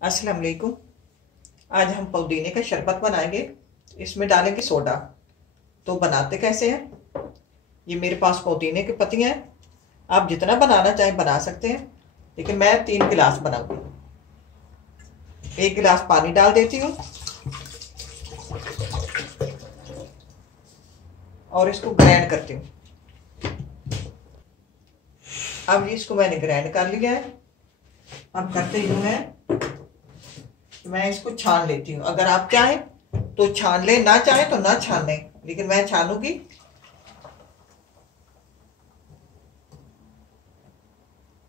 अस्सलाम वालेकुम। आज हम पुदीने का शरबत बनाएंगे। इसमें डालेंगे सोडा। तो बनाते कैसे हैं? ये मेरे पास पुदीने की पत्तियां हैं। आप जितना बनाना चाहें बना सकते हैं, लेकिन मैं 3 गिलास बनाऊंगी। 1 गिलास पानी डाल देती हूँ और इसको ग्राइंड करती हूँ। अब इसको मैंने ग्राइंड कर लिया है। अब करते यूँ है, मैं इसको छान लेती हूँ। अगर आप चाहें तो छान लें, ना चाहें तो ना छान लें, लेकिन मैं छानूंगी।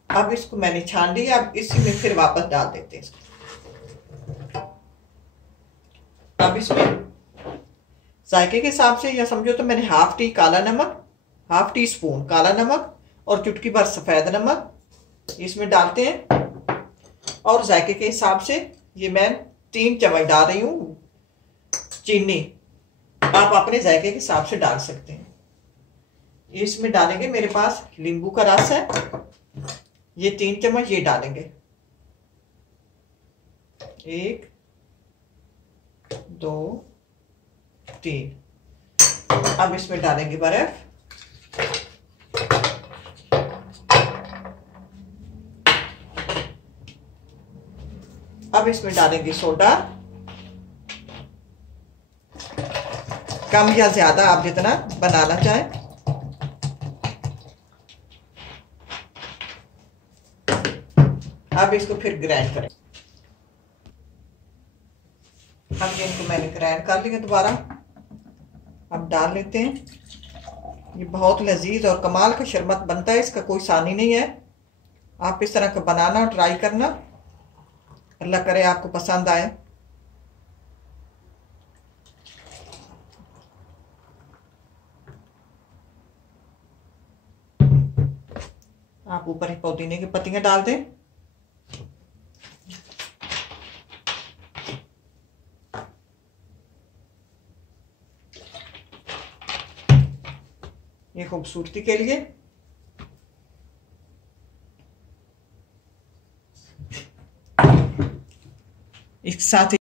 अब इसको मैंने छान लिया। अब इसी में फिर वापस डाल देते हैं इसको। अब इसमें जायके के हिसाब से, या समझो तो मैंने हाफ टी काला नमक, हाफ टी स्पून काला नमक और चुटकी भर सफेद नमक इसमें डालते हैं। और जायके के हिसाब से ये मैं 3 चम्मच डाल रही हूँ चीनी। आप अपने जायके के हिसाब से डाल सकते हैं। इसमें डालेंगे, मेरे पास नींबू का रस है, ये 3 चम्मच ये डालेंगे। 1 2 3। अब इसमें डालेंगे बर्फ। अब इसमें डालेंगे सोडा, कम या ज्यादा आप जितना बनाना चाहें। अब इसको फिर ग्राइंड करें। अब इनको मैंने ग्राइंड कर लिया दोबारा। अब डाल लेते हैं। ये बहुत लजीज और कमाल का शरबत बनता है, इसका कोई सानी नहीं है। आप इस तरह का बनाना, ट्राई करना। अल्लाह करे आपको पसंद आए। आप ऊपर ही पुदीने की पत्तियां डाल दें। ये खूबसूरती के लिए। एक साथ